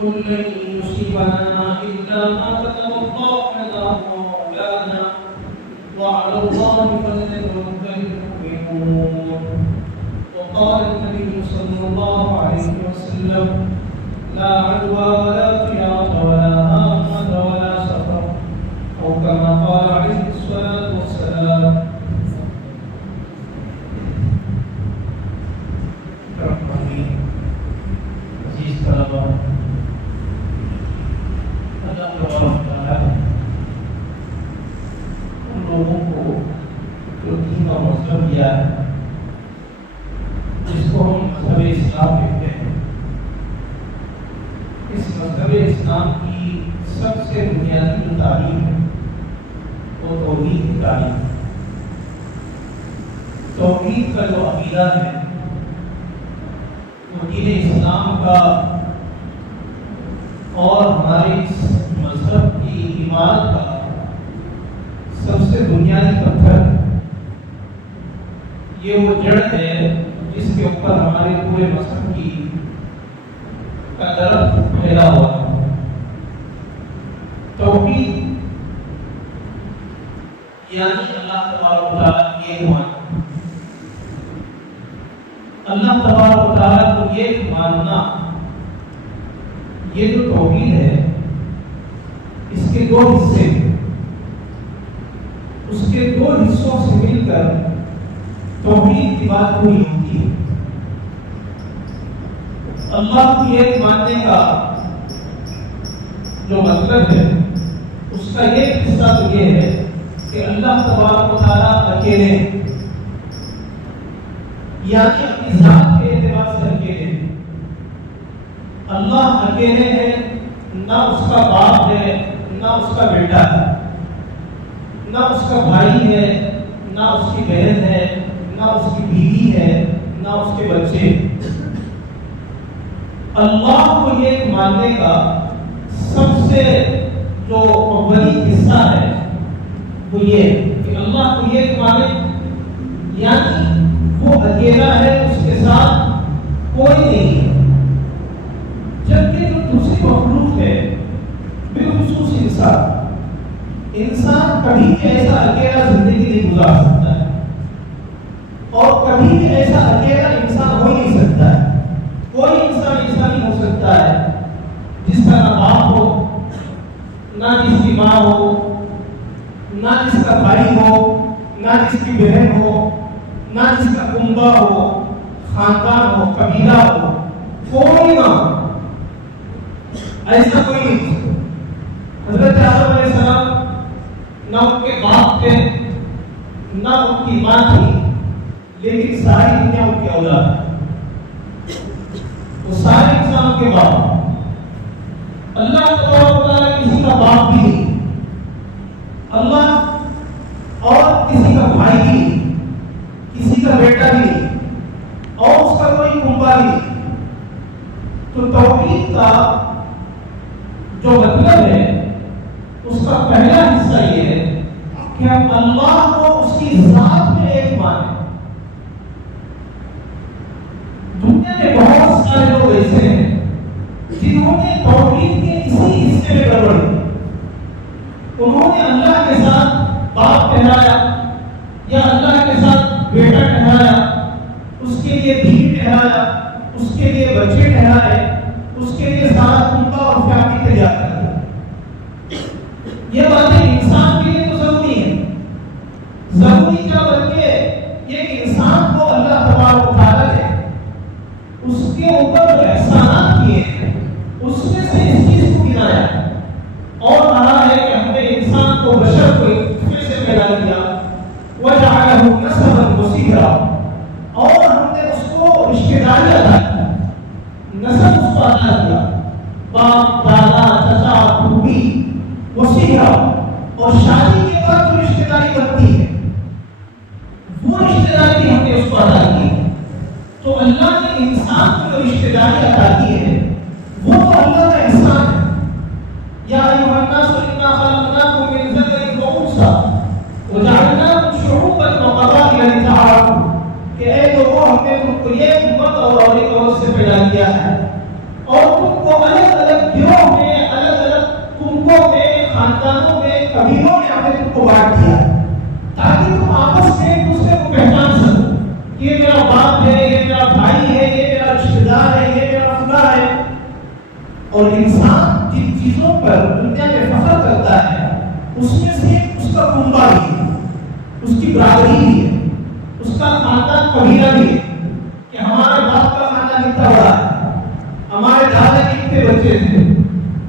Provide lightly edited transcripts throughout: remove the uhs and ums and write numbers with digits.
قل لن يصيبنا إلا ما كتب الله لنا مولانا وعلى الله فليتوكل المؤمنون. وقال النبي صلى الله عليه وسلم لا عدوى ولا قياط ولا هامة ولا سفر أو كما قال عليه الصلاة والسلام. عزیز طلباء، اللہ تعالیٰ ان لوگوں کو جو دین کا مذہب دیا ہے، جس کو ہم مذہب اسلام کہتے ہیں، اس مذہب اسلام کی سب سے بنیادی جو تعلیم ہے وہ توحید کی تعلیم ہے۔ توحید کا جو عقیدہ ہے وہ دین اسلام کا اور ہمارے اس مذہب کی عمارت کا سب سے بنیادی پتھر ہے۔ یہ وہ جڑ ہے جس کے اوپر ہمارے پورے مذہب کی کا درخت پھیلا ہوا ہے۔ توحید یعنی اللہ تبارک و تعالیٰ کو یہ ماننا، اللہ تبارک و تعالیٰ کو یہ ماننا، یہ جو توحید ہے اس کے دو حصے ہیں۔ اس کے دو حصوں سے مل کر توحید کی بات پوری ہوتی ہے۔ اللہ کو ایک ماننے کا جو مطلب ہے اس کا ایک حصہ تو یہ ہے کہ اللہ تبارک و تعالیٰ اکیلے، یعنی اپنی ذات کے اعتبار سے اکیلے ہیں۔ اللہ اکیلے ہے، نہ اس کا باپ ہے، نہ اس کا بیٹا ہے، نہ اس کا بھائی ہے، نہ اس کی بہن ہے، نہ اس کی بیوی ہے، نہ اس کے بچے۔ اللہ کو یہ ماننے کا سب سے جو اولی حصہ ہے وہ یہ کہ اللہ کو یہ مانے، یعنی وہ اکیلا ہے، اس کے ساتھ کوئی نہیں ہے۔ جبکہ جو دوسری مخلوق ہے بالخصوص انسان کبھی بھی ایسا اکیلا زندگی نہیں گزار سکتا ہے، اور کبھی بھی ایسا اکیلا انسان ہو نہیں سکتا ہے۔ کوئی انسان ایسا نہیں ہو سکتا ہے جس کا نہ باپ ہو، نہ جس کی ماں ہو، نہ جس کا بھائی ہو، نہ جس کی بہن ہو، نہ جس کا کنبہ ہو، خاندان ہو، قبیلہ ہو، کوئی نہ ہو، ایسا کوئی نہیں۔ حضرت آدم علیہ السلام نہ ان کے باپ تھے، نہ ان کی ماں تھی، لیکن ساری دنیا ان کے اولاد ہے، وہ سارے انسانوں کے باپ۔ اللہ تبارک و تعالیٰ کسی کا باپ بھی نہیں، اللہ اور کسی کا بھائی بھی نہیں، کسی کا بیٹا بھی نہیں، اور اس کا کوئی کنبہ بھی نہیں۔ تو توحید کا جو مطلب ہے اس کا پہلا حصہ یہ ہے کہ ہم اللہ کو اس کی ذات میں ایک مانیں۔ دنیا میں بہت سارے لوگ ایسے ہیں جنہوں نے توحید کے اسی حصے میں گڑبڑ کی۔ انہوں نے اللہ کے ساتھ باپ ٹھہرایا یا اللہ کے ساتھ بیٹا ٹھہرایا، اس کے لیے بیوی ٹھہرایا، اس کے لیے بچے ٹھہرائے، اس کے لیے سارا کنبہ اور فیملی تیار کر دیا۔ یہ باتیں انسان کے لیے تو ضروری ہے، ضروری کیا بلکہ یہ کہ انسان کو اللہ تبارک و تعالیٰ نے اس کے اوپر جو احسانات کیے ہیں اس میں سے اس چیز کو گنایا اور کہا ہے کہ ہم نے انسان کو بشر کو ایک نطفے سے پیدا کیا، وجعلہ نسبا وصیرا، اور ہم نے اس کو رشتہ داری عطا کی، نسب اس کو عطا کیا، باپ، دادا، چچا، پھوپھی، وصیرا، اور شادی کے بعد جو رشتہ داری بنتی ہے وہ رشتہ داری بھی ہم نے اس کو عطا کی۔ تو اللہ نے انسان کو جو رشتہ داری عطا کی ہے وہ تو اللہ کا احسان ہے۔ یا ایھا الناس انا خلقناکم من ذکر وانثى وجعلناکم شعوبا وقبائل لتعارفوا، کہ اے لوگوں ہم نے تم کو ایک امت اور ایک عورت سے پیدا کیا ہے اور تم کو الگ الگ چیزوں پر دنیا میں فخر کرتا ہے اس میں سے اس کا کنبہ بھی ہے، اس کی برادری بھی ہے، اس کا خاندان قبیلہ بھی ہے کہ ہمارے باپ کا خاندان کتنا بڑا ہے، ہمارے دادا کے کتنے بچے تھے،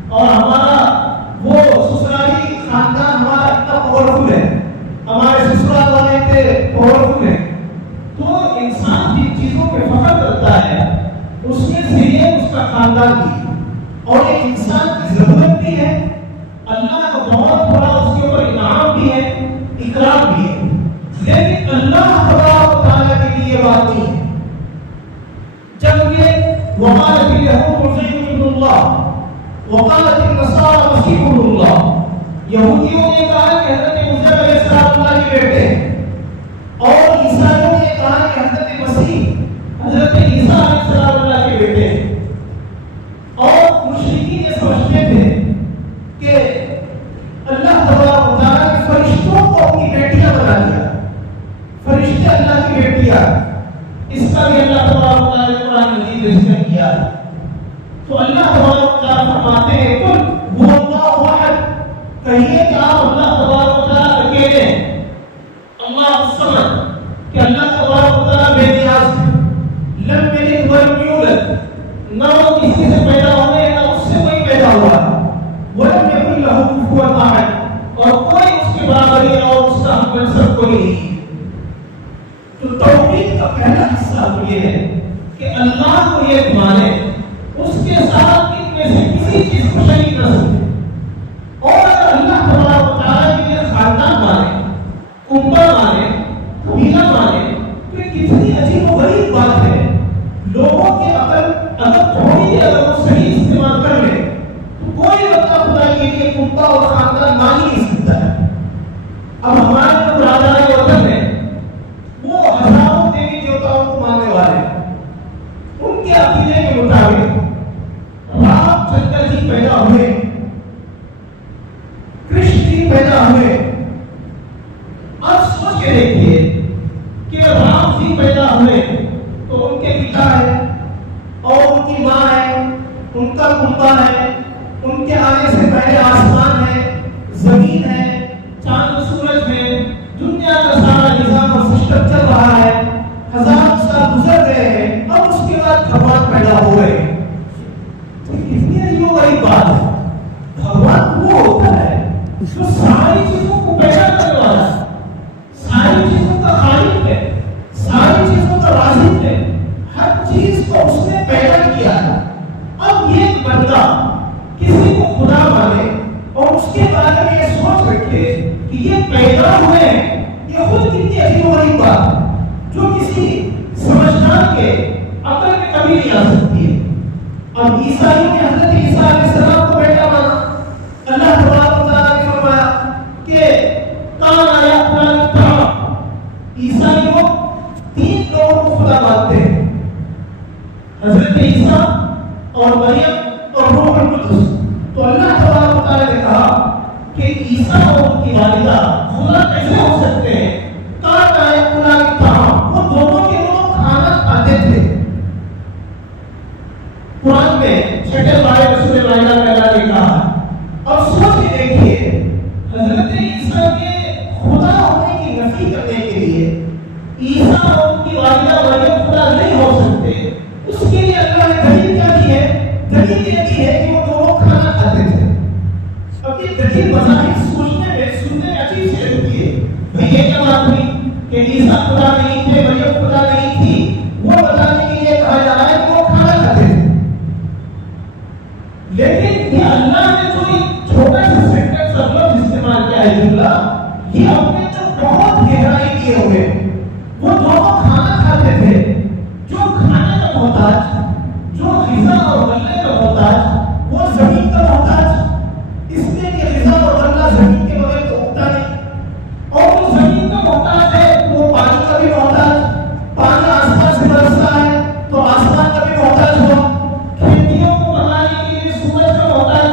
اور ہمارا وہ سسرالی خاندان ہمارا اتنا پاورفل ہے، ہمارے سسرال والے اتنے پاورفل ہیں۔ تو انسان جن چیزوں پہ فخر کرتا ہے اس میں سے یہ اس کا خاندان بھی، اور ایک انسان کی ضرورت بھی ہے، اللہ کا بہت بڑا اس کے اوپر انعام بھی ہے، اکرام بھی ہے، لیکن اللہ تبارک و تعالیٰ کے لیے بات نہیں ہے۔ جب یہ وقالت الیہود عزیر ابن اللہ وقالت النصارى مسیح ابن اللہ، یہودیوں نے کہا کہ حضرت عزیر علیہ السلام اللہ کے بیٹے ہیں، اور عیسائیوں نے کہا کہ حضرت مسیح حضرت عیسیٰ علیہ السلام اللہ کے بیٹے ہیں، اور مشرکین یہ سمجھتے تھے کہ اللہ تبارک و تعالیٰ نے فرشتوں کو اپنی بیٹیاں بنا دیا، فرشتے اللہ کی بیٹیاں، اس کا بھی اللہ تبارک و تعالیٰ نے قرآن مجید میں ذکر کیا۔ تو اللہ تبارک و تعالیٰ فرماتے ہیں قل هو اللہ احد، کہیے کہ آپ اللہ تبارک و تعالیٰ اکیلے ہیں، اللہ الصمد کہ اللہ تبارک و تعالیٰ بے نیاز ہے، لم یلد ولم یولد، نہ وہ کسی سے پیدا ہوئے نہ اس سے کوئی پیدا ہوا، ولم یکن لہ کفوا احد، اور کوئی اس کے برابری اور اس کا ہم منصب کوئی نہیں۔ تو توحید کا پہلا حصہ تو یہ ہے کہ اللہ کو یہ مانے، اس کے ساتھ ان میں سے کسی چیز کو شریک نہ سمجھے، اور اگر اللہ تبارک و تعالیٰ کے لیے خاندان مانے، کنبہ مانے، قبیلہ مانے، تو یہ کتنی عجیب و غریب بات ہے۔ لوگوں کے عقل اگر تھوڑی دیر اگر وہ صحیح استعمال کر لے تو کوئی بندہ خدا کے لیے کنبہ اور خاندان مان ہی نہیں سکتا ہے۔ اب ہمارے جو برادران وطن ہیں وہ ہزاروں دیوی دیوتاؤں کو ماننے والے ہیں، ان کے عقیدے کے مطابق رام چندر جی پیدا ہوئے، کرشن جی پیدا ہوئے۔ اب سوچ کے دیکھیے کہ رام جی پیدا ہوئے تو ان کے پتا ہے اور ان کی ماں ہے، ان کا کنبہ ہے، ان کے آنے سے پہلے آسمان ہے، زمین ہے، چاند سورج ہے، دنیا کا سارا نظام اور سسٹم چل رہا ہے، ہزار سال گزر گئے ہیں، اب اس کے بعد بھگوان پیدا ہو گئے۔ کتنی عجیب و غریب بات ہے۔ بھگوان وہ ہوتا ہے جو ساری چیزوں کو پیدا کرنے والا ہے، ساری چیزوں کا خالق ہے، ساری چیزوں کا رازق ہے، ہر چیز کو اس نے پیدا کیا ہے۔ اب یہ بندہ کسی کو خدا مانے اور اس کے بارے میں یہ سوچ رکھے کہ یہ پیدا ہوئے ہیں، یہ خود کتنی عجیب و غریب بات ہے جو کسی سمجھدار کے عقل میں کبھی نہیں آ سکتی ہے۔ اب عیسائیوں نے حضرت عیسیٰ علیہ السلام کو بیٹا مانا، اللہ تبارک و تعالیٰ نے فرمایا کہ کان یأکل الطعام، عیسائیوں تین لوگوں کو خدا مانتے ہیں، حضرت عیسیٰ اور مریم اور روح القدس۔ تو اللہ تبارک و تعالیٰ نے کہا کہ عیسیٰ اور ان کی والدہ خدا کیسے ہو سکتے ہیں؟ کان یأکل الطعام، وہ دونوں کے دونوں کھانا کھاتے تھے۔ قرآن میں چھٹے پارے میں سورہ مائدہ میں اللہ نے کہا۔ اب سوچ کے دیکھیے حضرت عیسیٰ کے خدا ہونے کی نفی کرنے کے لیے عیسیٰ اور ان کی والدہ مریم خدا نہیں ہو سکتے، اس کے لیے اللہ نے دلیل کیا دی ہے؟ دلیل یہ دی ہے کہ وہ دونوں کھانا کھاتے تھے۔ اب یہ دلیل بظاہر سوچنے میں سننے میں عجیب سی لگتی ہے، بھئی یہ کیا بات ہوئی کہ عیسیٰ خدا نہیں تھے، مریم خدا نہیں تھی، وہ بتانے کے لیے کہا جا رہا ہے کہ وہ کھانا کھاتے تھے۔ لیکن یہ اللہ نے جو ایک چھوٹا سا سینٹنس لفظ استعمال کیا ہے جملہ، یہ اپنے جو بہت گہرائی لیے ہوئے، وہ دونوں کھانا کھاتے تھے۔ جو کھانے کا محتاج، جو غذا اور غلے کا محتاج، وہ زمین کا محتاج، اس لیے کہ غذا اور غلہ زمین کے بغیر تو اگتا نہیں، اور جو زمین کا محتاج ہے وہ پانی کا بھی محتاج، پانی آسمان سے برستا ہے تو آسمان کا بھی محتاج ہوا، کھیتیوں کو بنانے کے لیے سورج کا محتاج،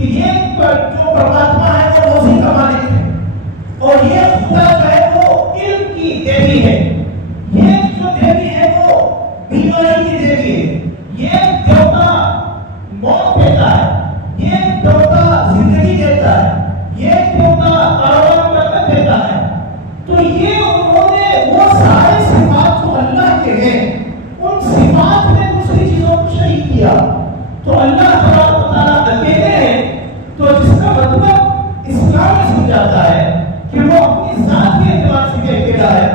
کہ یہ جو پرماتما ہے وہ روزی کا مالک ہے، اور یہ خدا جو ہے وہ علم کی دیوی ہے، یہ جو دیوی ہے وہ بیماری کی دیوی ہے، یہ دیوتا موت دیتا ہے، یہ دیوتا زندگی دیتا ہے، یہ دیوتا کاروبار برکت دیتا ہے۔ تو یہ انہوں نے وہ سارے صفات جو اللہ کے ہیں ان صفات میں دوسری چیزوں کو شریک کیا۔ تو اللہ تبارک و تعالیٰ اکیلے ہیں، تو جس کا مطلب اسلام میں سمجھاتا ہے کہ وہ اپنی ذات کے اعتبار سے بھی اکیلا ہے،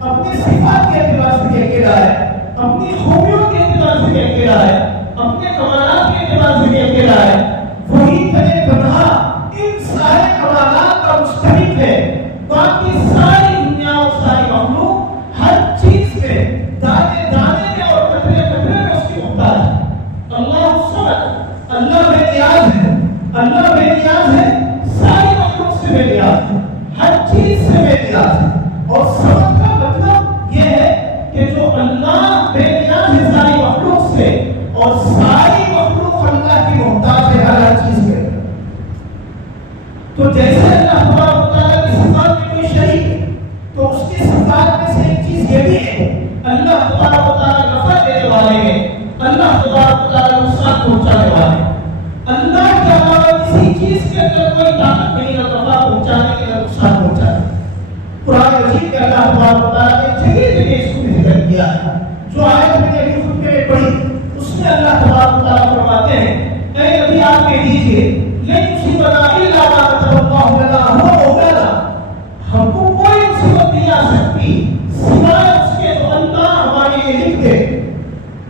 اپنی صفات کے اعتبار سے بھی اکیلا ہے، اپنی خوبیوں کے اعتبار سے بھی اکیلا ہے، اپنے کمالات کے اعتبار سے بھی اکیلا ہے۔ وہی تنے تنہا ان سارے کمالات کا مشترک ہے، باقی ساری دنیا اور ساری مخلوق ہر چیز میں دانے دانے میں اور قطرے قطرے میں اس کی محتاج ہے۔ اللہ الصمد، اللہ بے نیاز ہے، اللہ بے نیاز ہے، ساری مخلوق سے بے نیاز ہے، ہر چیز سے بے نیاز ہے۔ اور صمد کا مطلب یہ ہے کہ جو اللہ بے نیاز ہے ساری مخلوق سے، اور ساری مخلوق اللہ کی محتاج ہے ہر چیز میں۔ تو جیسے اللہ تبارک و تعالیٰ کی صفات میں کوئی شریک ہے تو اس کی صفات میں سے ایک چیز یہ بھی ہے، اللہ تبارک و تعالیٰ نفع دینے والے ہیں، اللہ تبارک و تعالیٰ نقصان پہنچانے والے ہیں۔ اللہ کے علاوہ کسی چیز کے اندر کوئی طاقت نہیں نہ نفع پہنچانے کی نہ نقصان پہنچانے۔ قرآن مجید میں اللہ تبارک و تعالیٰ نے جگہ جگہ اس کو ذکر کیا ہے۔ جو آیت میں نے ابھی خطبے میں پڑھی اس میں اللہ تبارک و تعالیٰ فرماتے ہیں، اے نبی آپ کہہ دیجیے لن یصیبنا الا ما كتب الله لنا هو مولانا، ہم کو کوئی مصیبت نہیں آ سکتی سوائے اس کے جو اللہ ہمارے لیے لکھ دے،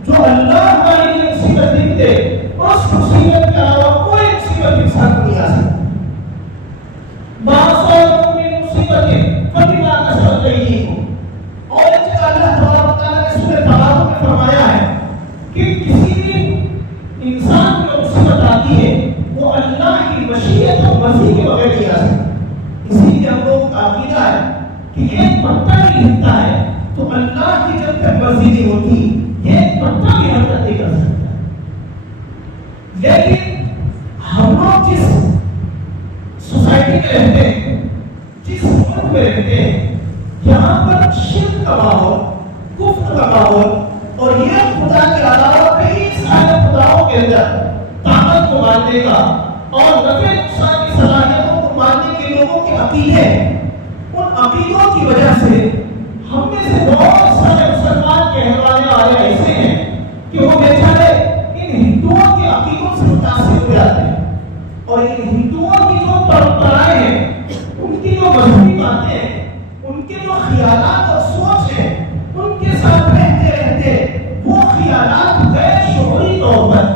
جو اللہ ہمارے لیے مصیبت لکھ دے، اس مصیبت کے علاوہ کوئی مصیبت انسان کو نہیں آ سکتی۔ ما اصابکم من مصیبت فبما کسبت ایدیکم، اور اس جگہ اللہ تبارک و تعالیٰ نے سورۃ تغابن میں فرمایا ہے کہ کسی بھی انسان کو مصیبت آتی ہے وہ اللہ کی مشیت اور مرضی کے بغیر نہیں آ سکتی۔ اسی لیے ہم لوگوں کا عقیدہ ہے کہ یہ پتا نہیں ہلتا ہے تو اللہ کی جب تک مرضی نہیں ہوتی یہ پتا بھی حرکت نہیں کر سکتا۔ لیکن ہم لوگ جس سوسائٹی میں رہتے ہیں، جس ملک میں رہتے ہیں، یہاں پر شرک کا ماحول، کفر کا ماحول، اور یہ خدا کے علاوہ کئی سارے خداؤں کے اندر طاقت کو ماننے کا اور نفع نقصان کی صلاحیتوں کو ماننے کے لوگوں کے عقیدے، ان عقیدوں کی وجہ سے ہم میں سے بہت سارے مسلمان کہلوانے والے ایسے ہیں کہ وہ بیچارے ان ہندوؤں کے عقیدوں سے متاثر ہو جاتے ہیں، اور ان ہندوؤں کی جو پرمپرائیں ہیں، ان کی جو مذہبی باتیں ہیں، ان کے جو خیالات اور سوچ ہیں، ان کے ساتھ رہتے رہتے وہ خیالات غیر شعوری طور پر،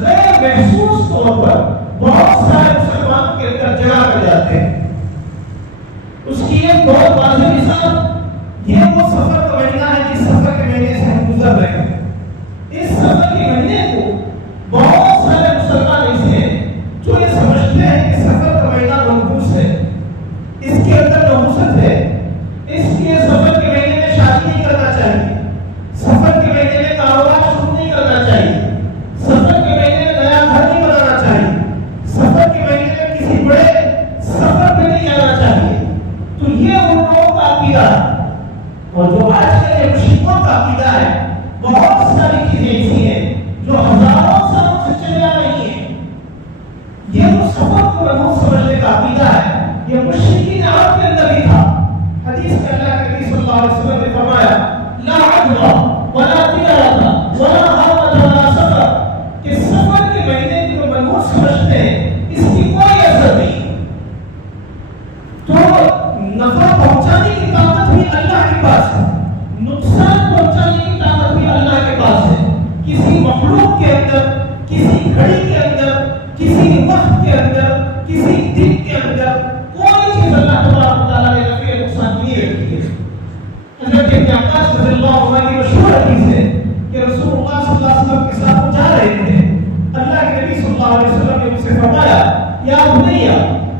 غیر محسوس طور پر بہت سارے مسلمانوں کے اندر جگہ کر جاتے ہیں۔ اس کی ایک بہت واضح مثال یہ وہ سفر کا مہینہ ہے جس سفر کے مہینے سے ہم گزر رہے ہیں۔ اس سفر کے مہینے کو بہت سارے مسلمان ایسے ہیں جو یہ سمجھتے ہیں کہ سفر کا مہینہ منحوس ہے، اس کے اندر نحوست ہے، اس لیے سفر کے مہینے میں شادی نہیں کرنا چاہیے، سفر کے مہینے میں کاروبار شروع نہیں کرنا چاہیے، سفر کے مہینے میں نیا گھر نہیں بنانا چاہیے، سفر کے مہینے میں کسی بڑے سفر پہ نہیں جانا چاہیے۔ تو یہ ان لوگوں کا عقیدہ ہے، اور جو آج کے مشرکوں کا عقیدہ ہے، بہت ساری چیزیں ایسی ہیں جو ہزاروں سالوں سے چلی آ رہی ہیں۔ یہ وہ سفر کو منحوس سمجھنے کا عقیدہ ہے، یہ مشرکین عرب کے اندر بھی تھا۔ حدیث میں اللہ کے نبی صلی اللہ علیہ وسلم نے فرمایا لا عدوى ولا تجارة ولا حرمة ولا سفر، کہ سفر کے مہینے کو منحوس سمجھتے ہیں، اس کی کوئی اثر نہیں۔ تو نفع پہنچانے کی طاقت بھی اللہ کے پاس ہے، نقصان پہنچانے کی طاقت بھی اللہ کے پاس ہے۔ کسی مخلوق کے اندر، کسی گھڑی کے اندر، کسی وقت کے اندر، کسی دن کے اندر کوئی چیز اللہ تبارک و تعالیٰ نے نفع نقصان نہیں رکھی ہے۔ حضرت ابن عباس رضی اللہ عنہ کی مشہور حدیث ہے کہ رسول اللہ صلی اللہ علیہ وسلم کے ساتھ وہ جا رہے تھے، اللہ کے نبی صلی اللہ علیہ وسلم نے ان سے فرمایا یا بنیا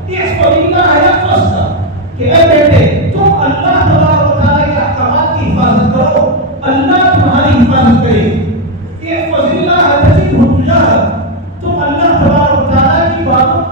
احفظ اللہ یحفظک، کہ اے بیٹے تم اللہ تبارک و تعالیٰ کے احکامات کی حفاظت کرو، اللہ تمہاری حفاظت کرے گی۔ احفظ اللہ تجدہ تجاہک، تم اللہ تبارک و تعالیٰ کی باتوں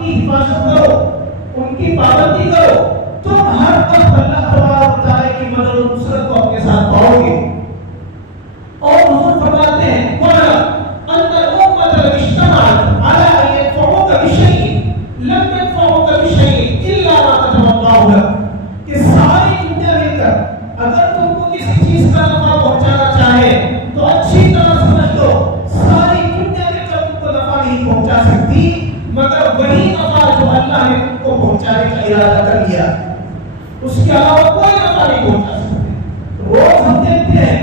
مگر وہی نفع جو اللہ نے ان کو پہنچانے کا ارادہ کر لیا، اس کے علاوہ کوئی نفع نہیں پہنچا سکتے۔ روز ہم دیکھتے ہیں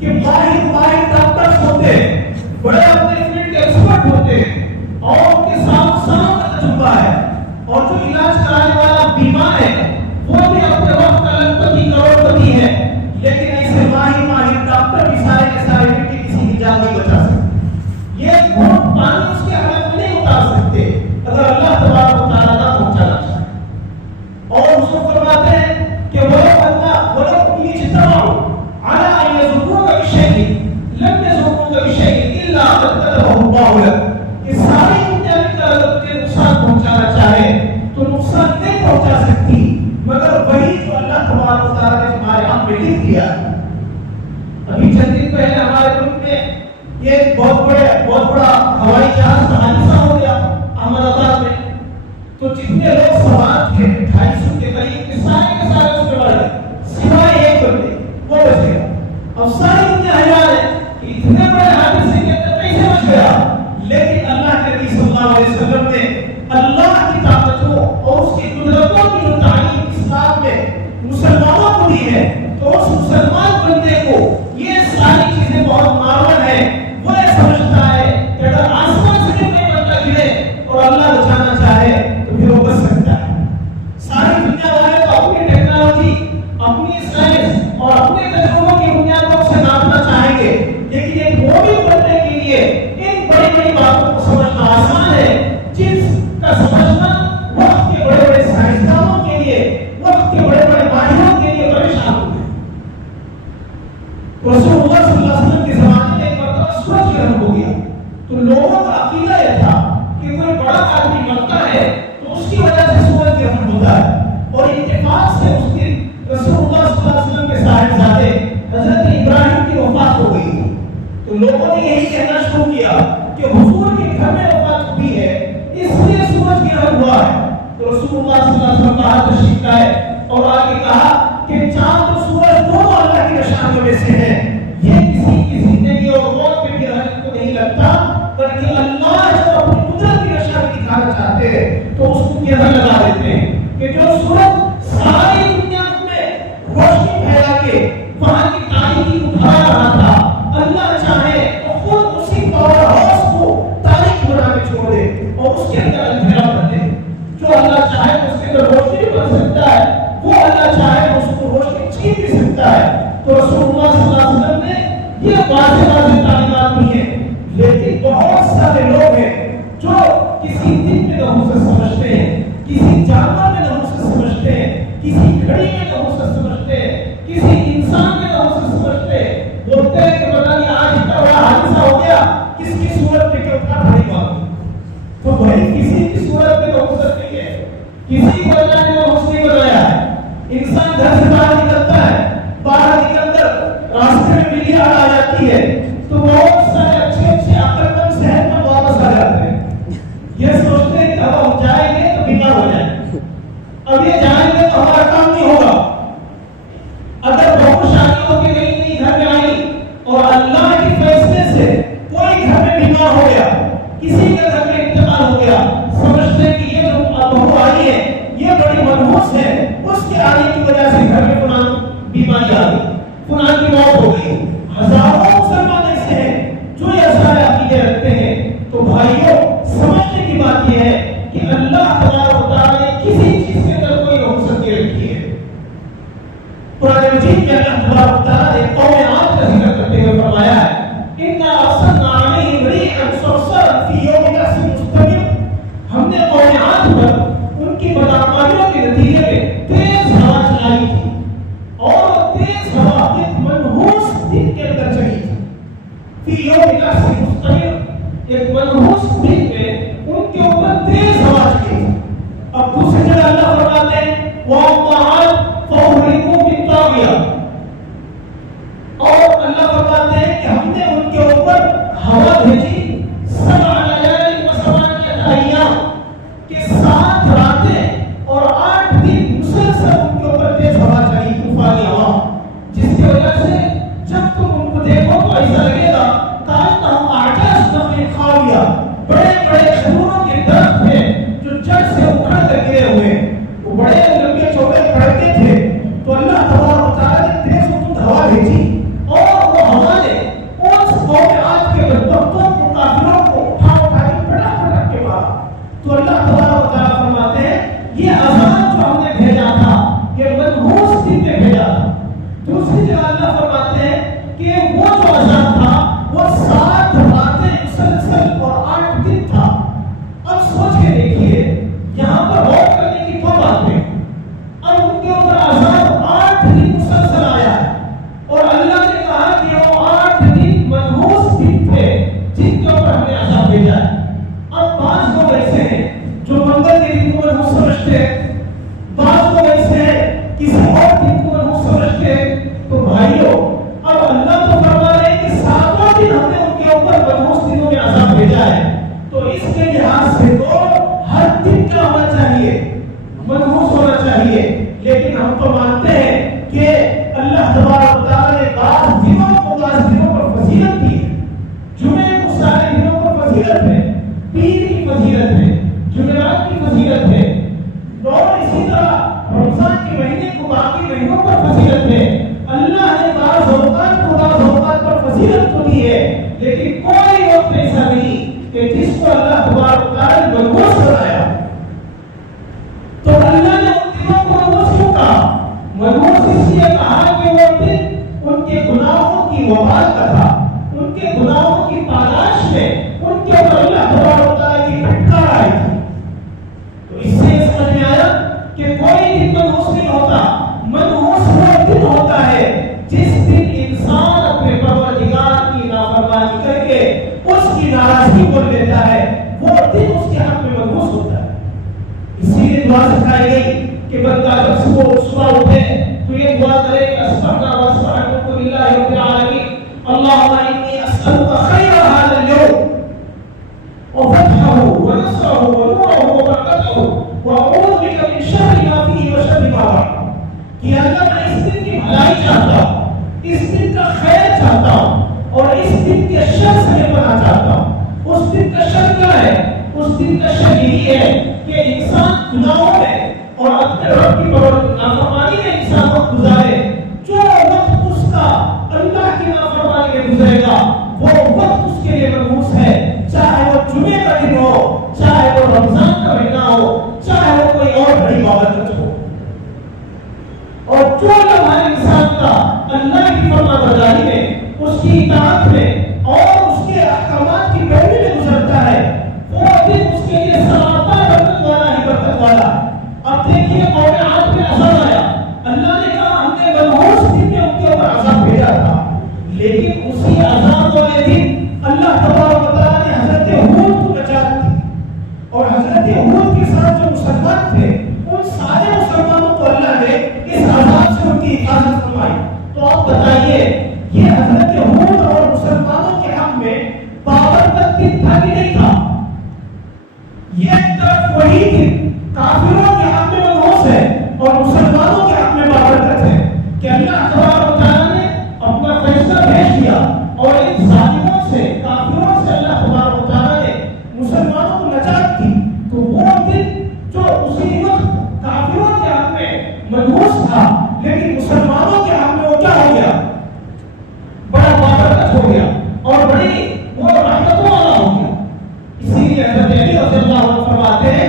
کہ ماہر ڈاکٹرز ہوتے ہیں، بڑے اپنے فیلڈ کے ایکسپرٹ ہوتے ہیں، اور ان کے ساتھ سالوں کا تجربہ ہے، اور جو علاج کرانے والا بیمار ہے وہ بھی اپنے وقت کا لکھپتی کروڑپتی ہے، لیکن ایسے ماہر ڈاکٹر بھی سارے کے سارے مل کے کسی کی جان نہیں بچا سکتے۔ یہ ایک گھونٹ پانی اس کے حلق میں نہیں اتار سکتے اگر اللہ تبارک و تعالیٰ نہ پہنچانا چاہے۔ اور حضور فرماتے ہیں کہ وہ اجتمعوا على ان يضروك بشيء لم يضروك بشيء الا قد كتبه الله لك، کہ ساری دنیا میں اگر تجھے نقصان پہنچانا چاہے تو نقصان نہیں پہنچا سکتی مگر وہی جو اللہ تبارک و تعالیٰ نے تمہارے ہاتھ میں لکھ دیا۔ ابھی چند دن پہلے ہمارے ملک میں یہ بہت بڑا ہوائی جہاز کا حادثہ ہو گیا احمد آباد میں، تو جتنے لوگ سوار تھے 250 کے قریب کے سارے اس میں مر گئے سوائے ایک بندے، وہ بچ گیا۔ اب ساری دنیا حیران ہے کہ اتنے بڑے حادثے کے اندر کیسے بچ گیا، لیکن اللہ کے نبی صلی اللہ علیہ وسلم نے اللہ کی طاقتوں اور اس کی قدرتوں کی جو تعلیم اسلام میں مسلمانوں کو دی ہے، تو اس مسلمان بندے کو یہ ساری چیزیں بہت معلوم ہے۔ وہ یہ سمجھتا ہے کہ اگر آسمان سے کوئی بندہ گرے اور اللہ بچانا چاہے تو پھر وہ بچ سکتا ہے۔ ساری دنیا والے تو اپنی ٹیکنالوجی، اپنی سائنس اور اپنے تجربوں کی بنیادوں سے ناپنا چاہیں گے، لیکن ایک مومن بننے کے لیے ان بڑی بڑی باتوں کو سمجھنا آسان ہے جس کا سمجھنا وقت کے بڑے بڑے سائنسدانوں کے لیے، وقت کے بڑے بڑے ماہروں کے لیے پریشان ہوتے ہیں۔ رسول اللہ صلی اللہ علیہ وسلم کے زمانے میں ایک مرتبہ سورج گرہن ہو گیا، تو لوگوں کا عقیدہ یہ تھا کہ کوئی بڑا آدمی مرتا ہے تو اس کی وجہ سے سورج گرہن ہوتا ہے، اور اتفاق سے اس دن رسول اللہ صلی اللہ علیہ وسلم کے صاحبزادے حضرت ابراہیم کی وفات ہو گئی تھی۔ تو لوگوں نے یہی کہنا شروع کیا کہ حضور کے گھر میں وفات ہوئی ہے اس لیے سورج گرہن ہوا ہے۔ تو رسول اللہ صلی اللہ علیہ وسلم باہر تشریف لائے اور آگے کہا کہ چاند اور سورج دونوں اللہ کی نشانیوں میں سے ہیں، یہ کسی کی زندگی اور موت پہ گرہن کو نہیں لگتا، بلکہ اللہ جب اپنی قدرت کی نشانی دکھانا چاہتے ہیں تو اس کو گرہن لگا دیتے ہیں کہ جو سورج ساری دنیا میں روشنی پھیلا کے وہاں کی تاریکی اٹھا رہا تھا، اللہ چاہے تو خود اسی پاور ہاؤس کو تاریک بنا کے چھوڑ دے اور اس کے اندر اندھیرا بن دے۔ جو اللہ چاہے تو اس کے اندر روشنی بن سکتا ہے، وہ اللہ چاہے تو اس کو روشنی چھین بھی سکتا ہے۔ تو رسول اللہ صلی اللہ علیہ وسلم نے یہ واضح تعلیمات دی ہیں، لیکن بہت سارے لوگ ہیں جو کسی دن میں نحوست سمجھتے ہیں، کسی جانور میں نحوست سمجھتے ہیں، کسی گھڑی میں نحوست سمجھتے ہیں، کسی انسان میں نحوست سمجھتے ہیں، بولتے ہیں کہ پتہ نہیں آج اتنا بڑا حادثہ ہو گیا کس کی صورت میں کیوں اٹھا بھائی بات، تو بھائی کسی کی صورت میں نحوست نہیں ہے، کسی کو اللہ نے نحوست نہیں بنایا ہے۔ انسان گھر سے باہر نکلتا ہے، باہر نکل کر راستے میں بلی آ جاتی ہے تو بہت سارے اچھے عقل مند صحت مند واپس آ جاتے ہیں، یہ سوچتے ہیں کہ اب ہم جائیں گے تو بیمار ہو جائیں گے، اب یہ جائیں گے تو ہمارا کام نہیں ہوگا۔ اگر بہو شادی ہو کے نئی گھر میں آئی اور اللہ کے فیصلے سے کوئی گھر میں بیمار ہو گیا، کسی کے گھر میں انتقال ہو گیا، سمجھتے ہیں کہ یہ جو بہو آئی ہے یہ بڑی منحوس ہے، اس کے آنے کی وجہ سے گھر میں فلاں بیماری آ گئی، فلاں کی موت ہو گئی۔ ہزاروں مسلمان ایسے ہیں جو یہ سارے عقیدے رکھتے ہیں۔ تو بھائیوں سمجھنے کی بات یہ ہے کہ اللہ تبارک و تعالیٰ نے کسی چیز کے اندر کوئی نحوست نہیں رکھی ہے۔ قرآن مجید میں اللہ تبارک و تعالیٰ نے قوم عاد کا ذکر کرتے ہوئے فرمایا ہے اِنَّا أَرْسَلْنَا عَلَيْهِمْ رِيحًا صَرْصَرًا فِي يَوْمِ بَأْسٍ مُسْتَمِرٍّ، ہم نے قوم عاد پر ان کی بدعمالیوں کے نتیجے میں تیز ہوا چلائی تھی، اور تیز ہوا ایک منحوس دن کے اندر چلی تھی۔ فی یوم بأس مستمر، ایک منحوس دن میں ان کے اوپر تیز ہوا چلی تھی۔ اب دوسری جگہ اللہ فرماتے ہیں وَأَمَّا عَادٌ فَأُهْلِكُوا بِالطَّاغِيَةِ، اور اللہ فرماتے ہیں کہ ہم نے ان کے اوپر ہوا بھیجی 7 لیال و 8 ایام کہ 7 راتیں اور 8 دن مسلسل ان کے اوپر تیز ہوا یہ عذاب جو ہم نے بھیجا تھا یہ منحوس دن میں بھیجا تھا. دوسری جگہ اللہ فرماتے ہیں کہ وہ جو عذاب تھا وہ 7 راتیں مسلسل اور 8 دن تھا. اب سوچ کے دیکھیے یہاں پر غور کرنے کی دو باتیں. اب ان کے اوپر عذاب 8 دن مسلسل آیا ہے اور اللہ نے کہا کہ وہ 8 دن منحوس دن تھے جن کے اوپر ہم نے عذاب بھیجا ہے. اب بعض لوگ ایسے ہیں جو منگل کے دن کو منحوس سمجھتے ہیں, بعض لوگ ایسے ہیں کسی اور دن کو منحوس سمجھتے ہیں. تو بھائیو اب اللہ تو فرما رہے ہیں کہ 7واں دن ہم نے ان کے اوپر منحوس دنوں میں عذاب بھیجا ہے. تو اس کے لحاظ سے تو ہر دن کیا ہونا چاہیے, منحوس ہونا چاہیے. لیکن ہم تو مانتے ہیں کہ اللہ تبارک و تعالی نے بعض دنوں پر فضیلت دی ہے. جمعے کو سارے دنوں پر فضیلت ہے, پیر کی فضیلت ہے, جمعرات کی فضیلت ہے, اور اسی طرح رمضان کے مہینے کو باقی مہینوں پر فضیلت ہے. اللہ نے بعض اوقات پر فضیلت تو دی ہے, لیکن کوئی وقت ایسا نہیں کہ جس کو اللہ تبارک و تعالی نے منحوس بنایا. تو اللہ نے ان دنوں کو منحوس کیوں کہا؟ منحوس اس لیے کہا کہ وہ دن ان کے گناہوں کی وبال کا تھا, ان کے گناہوں کی پاداش میں ان کے اوپر اللہ تبارک و تعالی کی پھٹکار آئی تھی. تو اس سے یہ سمجھ میں آیا کہ کوئی دن منحوس نہیں ہوتا. منحوس وہ دن ہوتا ہے جس دن انسان اپنے پروردگار کی نافرمانی کر کے اس کی ناراضگی بول لیتا ہے, وہ دن اس کے حق میں منحوس ہوتا ہے. اسی لیے دعا سکھائی گئی کہ بندہ جب صبح اٹھے تو یہ دعا کرے کہ اسبحنا واسبحنا للہ رب العالمین اللهم انی اسألک خیر هذا اليوم وفتحه ونصره ونوره وبرکته واعوذ بک من شر ما فيه وشر ما بعد. کہ اللہ میں اس دن کی بھلائی چاہتا ہوں, اس دن کا خیر چاہتا ہوں, اور اس دن کے شر سے پناہ چاہتا ہوں. اس دن کا شر کیا ہے؟ اس دن کا شر یہی ہے کہ انسان گناہوں میں اور اپنے رب کی نافرمانی میں انسان وقت گزارے. جو وقت اس کا اللہ کی نافرمانی میں گزرے گا وہ وقت اس کے لیے منحوس ہے, چاہے وہ جمعے کا دن ہو, چاہے وہ رمضان کا مہینہ ہو, چاہے وہ کوئی اور بڑی بابت ہو. اور جو لمحہ انسان کا اللہ کی فرما برداری میں, اس کی اطاعت میں اور اس کے احکامات کی پیروی میں گزرتا ہے, وہ دن اس کے لیے سراپا برکت والا ہی برکت والا. اب دیکھیے قوم عاد پہ عذاب آیا, اللہ نے کہا ہم نے منحوس دن میں ان کے اوپر عذاب بھیجا تھا, لیکن اسی عذاب والے دن اللہ تبارک و تعالی نے حضرت ہود کو نجات دی, اور حضرت ہود کے ساتھ جو مسلمان تھے ان سارے مسلمانوں کو اللہ نے اس عذاب سے ان کی حفاظت فرمائی. تو آپ بتائیے یہ حضرت ہود اور مسلمانوں کے حق میں بابرکت دن تھا کہ نہیں تھا؟ یہ ایک طرف وہی دن کافروں کے حق میں منحوس ہے اور مسلمانوں کے حق میں بابرکت ہے کہ اللہ تبارک و تعالی نے اپنا فیصلہ بھیج دیا اور ان ظالموں سے, کافروں سے اللہ تبارک و تعالی نے مسلمانوں کو نجات دی. تو وہ دن جو اسی وقت کافروں کے حق میں منحوس تھا لیکن مسلمانوں کے حق میں وہ کیا ہو گیا؟ بڑا بابرکت ہو گیا اور بڑی وہ رحمتوں والا ہو گیا. اسی لیے حضرت علی رضی اللہ عنہ فرماتے ہیں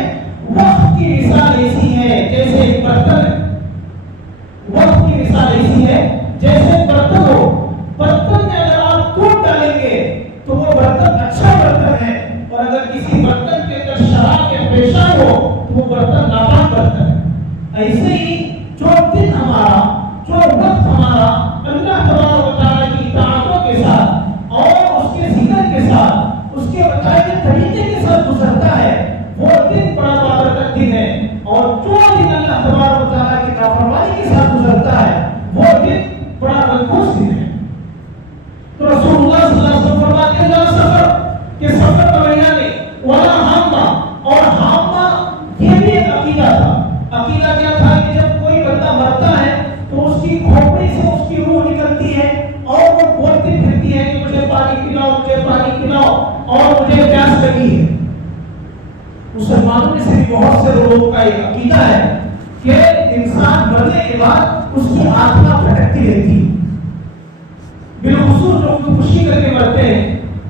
وقت کی مثال ایسی ہے جیسے ایک برتن ہے. وقت کی مثال ایسی ہے جیسے برتن ہو, برتن میں اگر آپ دودھ ڈالیں گے تو وہ برتن اچھا برتن ہے, اور اگر کسی برتن کے اندر شراب یا پیشاب ہو تو وہ برتن ناپاک برتن ہے. ایسے ہی جو دن ہمارا, جو وقت ہمارا اللہ تبارک و تعالی کی اطاعتوں کے ساتھ اور اس کے ذکر کے ساتھ, اس کے بتائے گئے طریقے کے ساتھ گزرتا ہے, وہ دن بڑا بابرکت دن ہے. اور جو دن اللہ تبارک و تعالی کی نافرمانی کے ساتھ گزرتا ہے وہ دن بڑا منحوس دن ہے. تو رسول اللہ صلی اللہ علیہ وسلم فرماتے ہیں لا سفر, کہ سفر کا مہینہ نہیں, ولا حامہ, اور حامہ یہ بھی ایک عقیدہ تھا. عقیدہ کیا تھا کہ جب کوئی بندہ مرتا ہے تو اس کی کھوپڑی سے اس کی روح نکلتی ہے اور وہ بولتی پھرتی ہے کہ مجھے پانی پلاؤ, مجھے پانی پلاؤ اور مجھے پیاس لگی ہے. مسلمانوں میں سے بھی بہت سے لوگوں کا ایک عقیدہ ہے کہ انسان مرنے کے بعد اس کی آتما بھٹکتی رہتی ہے. بالخصوص جو خودکشی کر کے مرتے ہیں,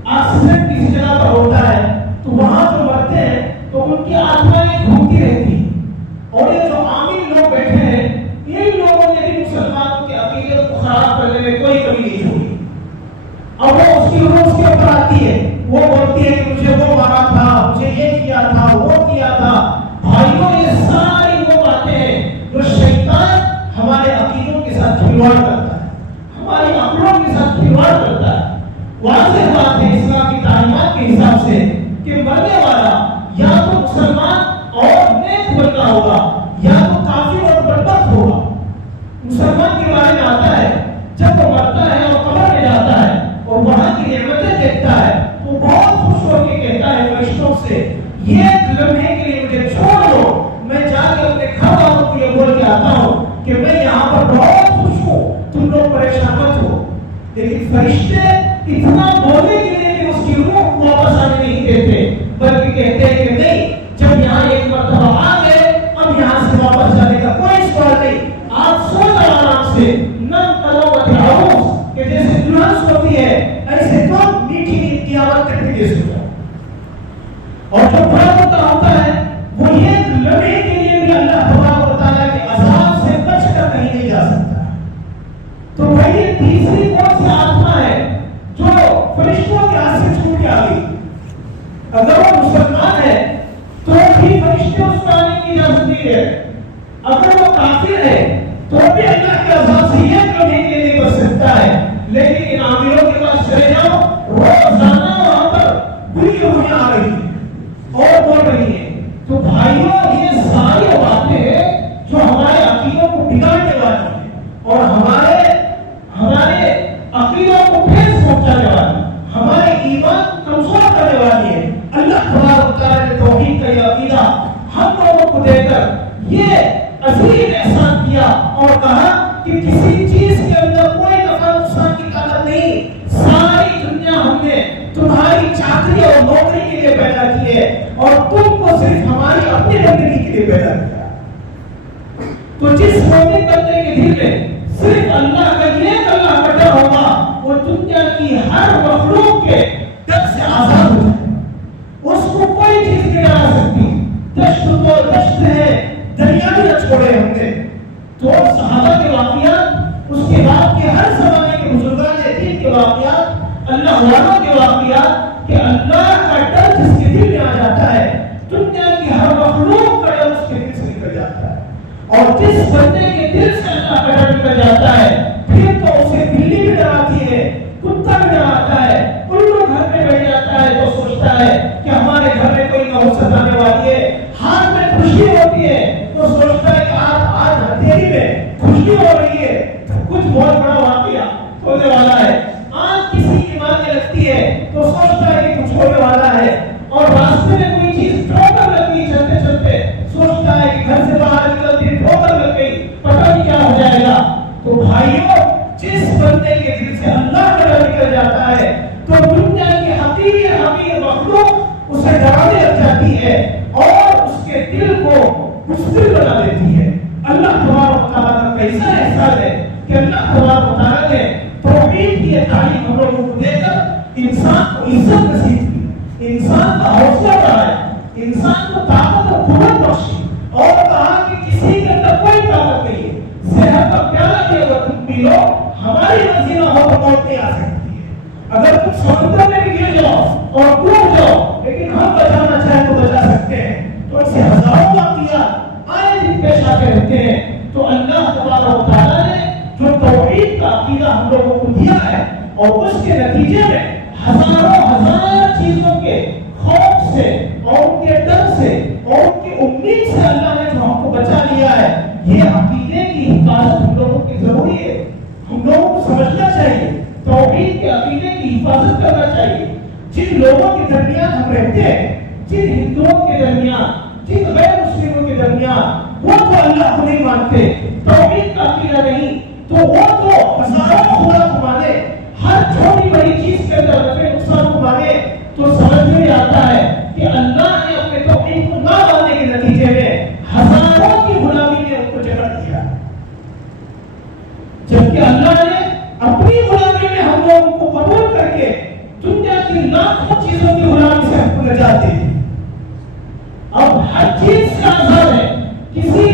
ایکسیڈنٹ کسی جگہ پر ہوتا ہے تو وہاں جو مرتے ہیں تو ان کی آتمائیں گھومتی رہتی ہیں. اور یہ جو عامل لوگ بیٹھے ہیں ان لوگوں نے بھی مسلمانوں کے عقیدے کو خراب کرنے میں کوئی کمی نہیں چھوڑی. اب وہ اس کی روح اس کے اوپر آتی ہے, وہ بولتی ہے کہ مجھے وہ مارا تھا, مجھے یہ کیا تھا, وہ کیا تھا. بھائیوں یہ ساری وہ باتیں ہیں جو شیطان ہمارے عقیدوں کے ساتھ کھلواڑ کرتا ہے, ہماری عقلوں کے ساتھ کھلواڑ کرتا ہے. واضح بات ہے اسلام کی تعلیمات کے حساب سے کہ مرنے والا یا تو مسلمان اور نیک بندہ ہوگا یا تو کافر اور بدبخت ہوگا. مسلمان کے بارے میں آتا ہے جب وہ مرتا ہے اور قبر میں جاتا ہے اور وہاں کی نعمتیں دیکھتا ہے تو بہت خوش ہو کے کہتا ہے فرشتوں سے, یہ لمحے کے لیے مجھے چھوڑ دو, میں جا کے اپنے گھر والوں کو یہ بول کے آتا ہوں کہ میں یہاں پر بہت خوش ہوں, تم لوگ پریشان مت ہو. لیکن فرشتے اتنا بولنے کے لیے کہ اس کی روح واپس آنے نہیں دیتے, بلکہ کہتے ہیں کہ نہیں, جب یہاں ایک مرتبہ آ گئے اب یہاں سے واپس جانے کا کوئی سوال نہیں, آپ سو جاؤ آرام سے. نم کرو بتاؤ کہ جیسے دلہن سوتی ہے ایسے تو میٹھی قیامت کرنے کے سو جاؤ. اور جو بڑا ہوتا ہے وہ یہ لمحے کے لیے بھی اللہ تبارک و تعالیٰ کے عذاب سے بچ کر کہیں نہیں جا سکتا. تو وہی تیسری کون سی آتما ہے جو فرشتوں کے ہاتھ سے چھوٹ کے آ گئی. اگر وہ مسلمان ہے تو بھی فرشتے اس کو آنے کی اجازت نہیں ہے, اگر وہ کافر ہے تو بھی اللہ کے عذاب سے یہ کبھی کے لیے بچ سکتا ہے. لیکن ان عاملوں کے پاس چلے جاؤ, روزانہ وہاں پر بری روحیں آ رہی ہیں اور بول رہی ہیں. تو بھائیوں یہ ساری باتیں جو ہمارے عقیدوں کو بگاڑنے والی ہیں اور ہمارے عقیدوں کو ٹھیس پہنچانے والی, ہمارے ایمان کمزور کرنے والی ہے. اللہ تبارک و تعالیٰ نے توحید کا یہ عقیدہ ہم لوگوں کو دے کر یہ عظیم احسان کیا اور کہا کہ کسی چیز کے اندر کوئی نفع نقصان کی طاقت نہیں, ساری دنیا ہم نے تمہاری چاکری اور نوکری کے لیے پیدا کی ہے اور تم کو صرف ہماری اپنی زندگی کے لیے پیدا کیا. تو جس مومن بندے کے دل میں صرف اللہ کا یہ اللہ کا ڈر ہوگا وہ دنیا کی ہر مخلوق کے ڈر سے آزاد ہو جائے, اس کو کوئی چیز نہیں ڈرا سکتی. دشت تو دشت ہے, دریا بھی نہ چھوڑے ہم نے. تو صحابہ کے واقعات, اس کے بعد کے ہر زمانے کے بزرگان دین کے واقعات, اللہ والوں کے واقعات کہ اللہ کا ڈر جس کے دل میں آ جاتا ہے دنیا کی ہر مخلوق کا ڈر اس کے دل سے نکل جاتا ہے. اور جس بندے کے دل سے اللہ کا ڈر نکل جاتا ہے پھر تو اسے بلی بھی ڈراتی ہے, کتا بھی ڈراتا ہے, الو گھر میں بیٹھ جاتا ہے تو سوچتا ہے کہ ہمارے گھر میں کوئی نحوست آنے والی ہے. ہاتھ میں خوشی ہوتی ہے تو سوچتا ہے کہ آج ہتھیلی میں خوشی ہو رہی ہے, کچھ بہت بڑا واقعہ ہونے والا ہے. آنکھ کسی کی مارنے لگتی ہے تو سوچتا ہے کہ کچھ ہونے والا ہے. اور راستے میں کوئی چیز ٹھوکر لگی چلتے چلتے سوچتا ہے کہ گھر سے باہر نکلتے ٹھوکر لگ گئی, پتہ نہیں کیا ہو جائے گا. تو بھائیوں جس بندے کے دل سے اللہ کا ڈر نکل جاتا ہے تو دنیا کی حقیر مخلوق اسے ڈرانے لگ جاتی ہے اور اس کے دل کو بزدل بنا دیتی ہے. اللہ تبارک و تعالیٰ کا کیسا احسان ہے کہ اللہ تبارک و تعالیٰ نے توحید کی تعلیم ہم لوگوں کو دے کر انسان کو عزت نصیب کی, انسان کا حوصلہ بڑھایا, انسان کو طاقت اور قوت بخشی اور کہا کہ کسی کے اندر کوئی طاقت نہیں ہے, صحت کا پیالہ کے اگر تم پی لو ہماری مرضی نہ ہو تو موت نہیں آ سکتی ہے. اگر تم سمندر میں بھی گر جاؤ اور ڈوب جاؤ لیکن ہم بچانا چاہیں تو بچا سکتے ہیں. تو ایسے ہزاروں واقعات آئے دن پیش آتے رہتے ہیں. تو اللہ تبارک و تعالیٰ نے جو توحید کا عقیدہ ہم لوگوں کو دیا ہے اور اس کے نتیجے میں ہزار چیزوں کے خوف سے اور ان کے ڈر سے اور ان کی امید سے اللہ نے جو ہم کو بچا لیا ہے, یہ عقیدے کی حفاظت ہم لوگوں کی ضروری ہے. ہم لوگوں کو سمجھنا چاہیے, توحید کے عقیدے کی حفاظت کرنا چاہیے. جن لوگوں کے درمیان ہم رہتے ہیں, جن ہندوؤں کے درمیان, جن غیر مسلموں کے درمیان, وہ تو اللہ کو نہیں مانتے, توحید کا عقیدہ نہیں, تو وہ تو ہزاروں خدا کو مانے, ہر چھوٹی بڑی چیز کے اندر نفع نقصان کو مانے. تو سمجھ میں آتا ہے کہ اللہ نے اپنے توحید کو نہ ماننے کے نتیجے میں ہزاروں کی غلامی میں ان کو جگہ دیا, جبکہ اللہ نے اپنی غلامی میں ہم لوگوں کو قبول کر کے دنیا کی لاکھوں چیزوں کی غلامی سے ہم کو نجات دی. اب ہر چیز سے آزاد ہے, کسی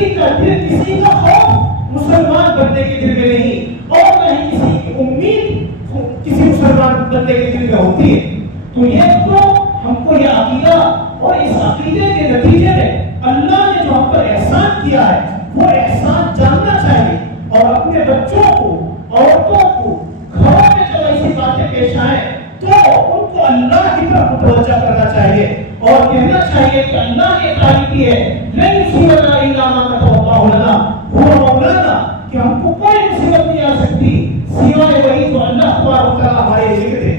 ہے وہ احسان جاننا چاہیے، اور اپنے بچوں کو، عورتوں کو گھروں میں جب ایسی باتیں پیش آئیں تو ان کو اللہ کی طرف متوجہ کرنا چاہیے اور کہنا چاہیے کہ اللہ نے تعریف کی ہے لن یصیبنا الا ما كتب الله لنا هو مولانا، کہ ہم کو کوئی مصیبت نہیں آ سکتی سوائے وہی جو اللہ تبارک و تعالیٰ ہمارے لیے لکھ دے۔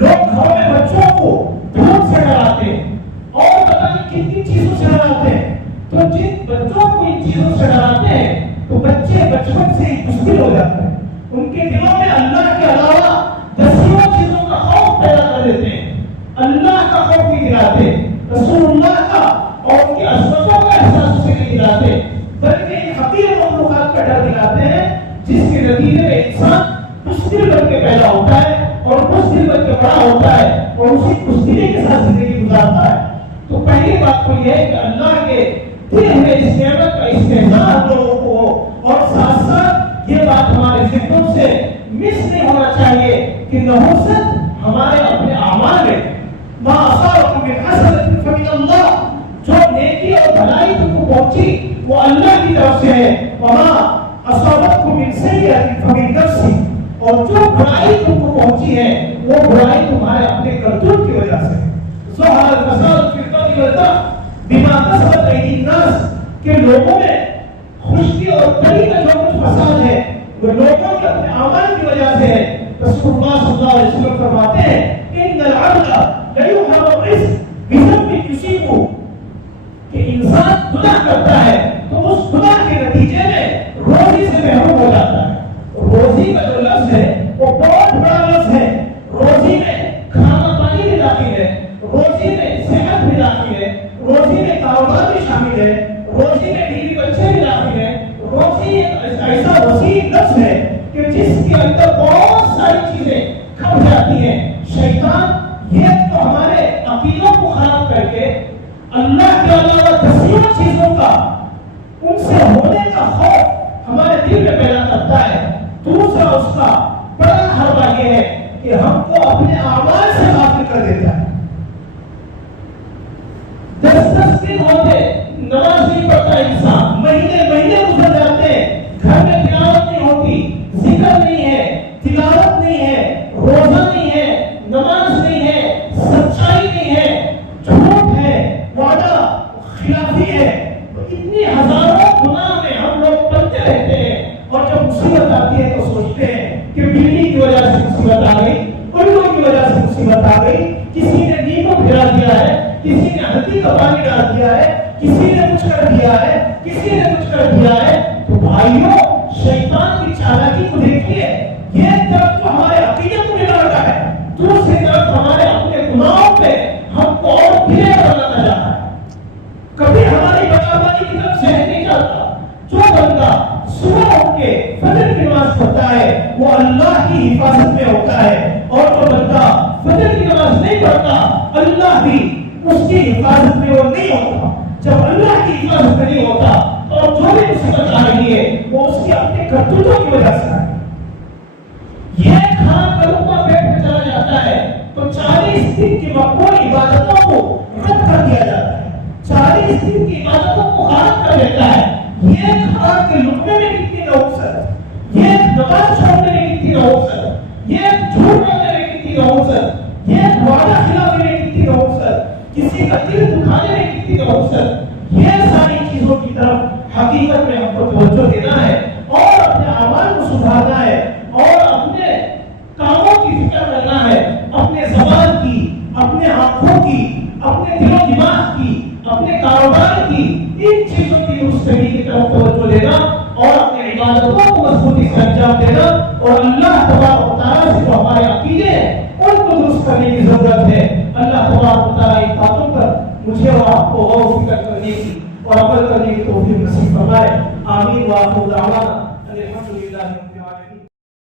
لوگ گھروں میں بچوں کو دھوپ سے ڈراتے ہیں اور پتہ نہیں کن کن چیزوں سے ڈراتے ہیں، تو جن بچوں کو ان چیزوں سے ڈراتے ہیں تو بچے بچپن سے ہی مشکل ہو جاتے ہیں، ان کے دلوں میں اللہ کے علاوہ دسیوں چیزوں کا خوف پیدا کر دیتے ہیں، اللہ کا خوف نہیں دلاتے، رسول اللہ کا اور ان کی عظمتوں کا احساس اسے نہیں دلاتے، بلکہ ان حقیر مخلوقات کا ڈر دلاتے ہیں جس کے نتیجے میں انسان بزدل بن کے پیدا ہوتا ہے اور بزدل بن کے بڑا ہوتا ہے اور اسی بزدلی کے ساتھ زندگی گزارتا ہے۔ تو پہلی بات تو یہ ہے کہ اللہ کے دیے ہوئے اس نعمت کا استحصال ہم لوگوں کو ہو، اور ساتھ ساتھ یہ بات ہمارے ذہنوں سے مس نہیں ہونا چاہیے کہ نحوست ہمارے اپنے اعمال میں ما اصابکم من حسنۃ فمن اللہ، جو نیکی اور بھلائی تم کو پہنچی وہ اللہ کی طرف سے ہے، وما اصابتکم من سیئۃ فمن نفسی، اور جو برائی تم کو پہنچی ہے وہ برائی تمہارے اپنے کرتوت کی وجہ سے۔ ظہر الفساد فی البر والبحر بما کسبت ایدی الناس، کہ لوگوں میں خشکی اور تری کا جو کچھ فساد ہے وہ لوگوں کے اپنے اعمال کی وجہ سے ہے۔ رسول اللہ صلی اللہ علیہ وسلم فرماتے ہیں ان العبد لیحرم الرزق بذنب یصیبہ، کہ انسان گناہ کرتا ہے تو اس گناہ کے نتیجے میں روزی سے محروم ہو جاتا ہے۔ روزی کا جو لفظ ہے وہ بہت بڑا لفظ ہے، روزی میں کھانا پانی بھی داخل ہے، روزی میں صحت بھی داخل ہے، روزی میں کاروبار بھی شامل ہے، روزی میں بیوی بچے بھی داخل ہے۔ روزی ایک ایسا وسیع لفظ ہے کہ جس کے اندر بہت ساری چیزیں کھپ جاتی ہیں۔ شیطان یہ تو ہمارے عقیدوں کو خراب کر کے اللہ کے علاوہ دسیوں چیزوں کا، ان سے ہونے کا خوف ہمارے دل میں پیدا کرتا ہے۔ دوسرا اس کا بڑا حربہ یہ ہے کہ ہم کو اپنے اعمال سے غافل کر دیتا ہے۔ 10 دن ہوتے نماز نہیں پڑھتا انسان، مہینے گزر جاتے ہیں، گھر میں تلاوت نہیں ہوتی، ذکر نہیں ہے، تلاوت نہیں ہے، روزہ نہیں ہے، نماز نہیں ہے، سچائی نہیں ہے، جھوٹ ہے، وعدہ خلافی ہے، اتنی ہزاروں گناہ میں ہم لوگ پلتے رہتے ہیں، اور جب مصیبت آتی ہے تو سوچتے ہیں کہ بجلی کی وجہ سے مصیبت آ گئی، الٹوں کی وجہ سے مصیبت آ گئی، کسی نے نیمبو پھرا دیا ہے، کسی نے ہلدی کا پانی ڈال دیا ہے، کسی نے کچھ کر دیا ہے، کسی نے کچھ کر دیا ہے۔ تو بھائیوں، شیطان کی چالاکی کو دیکھیے، یہ طرف تو ہمارے عقیدے کو بگاڑتا ہے، دوسری طرف ہمارے اپنے گناہوں پہ ہم کو اور گرے بنانا چاہتا ہے۔ کبھی ہماری بدعملی کی طرف ذہن نہیں جاتا۔ جو بندہ صبح اٹھ کے فجر کی نماز پڑھتا ہے وہ اللہ کی حفاظت میں ہوتا ہے، اور جو بندہ فجر کی نماز نہیں پڑھتا اللہ بھی اس کی حفاظت میں وہ نہیں ہوتا۔ جب اللہ کی حفاظت میں نہیں ہوتا تو جو بھی مصیبت آ رہی ہے وہ اس کی اپنے کرتوتوں کی وجہ سے ہے۔ یہ کھانا کلمہ پیٹ میں چلا جاتا ہے تو 40 دن کی مقبول عبادتوں کو رد کر دیا جاتا ہے، 40 دن کی عبادتوں کو خراب کر دیتا ہے۔ یہ کھانا کے لقمے میں کتنی نحوست، یہ نماز چھوڑنے میں کتنی نحوست، یہ جھوٹ بولنے میں کتنی نحوست، یہ وعدہ خلافی میں کتنی نحوست، کسی کا دل دکھانے میں کتنی نحوست، یہ ساری چیزوں کی طرف حقیقت میں ہم کو توجہ دینا ہے اور اپنے اعمال کو سدھارنا ہے اور اپنے کاموں کی فکر کرنا ہے، اپنے زبان کی، اپنے آنکھوں کی، اپنے دل و دماغ کی، اپنے کاروبار کی، ان چیزوں کی مستقبل کی طرف توجہ دینا اور اپنے عبادتوں کو مضبوطی سے انجام دینا، اور اللہ تبارک و تعالیٰ سے جو ہمارے عقیدے ہیں ان کو درست کرنے کی ضرورت ہے۔ اللہ تبارک و تعالیٰ ان باتوں پر مجھے اور آپ کو غور و فکر کرنے کی اور عمل کرنے کی توفیق نصیب فرمائے۔ آمین وآخر دعوانا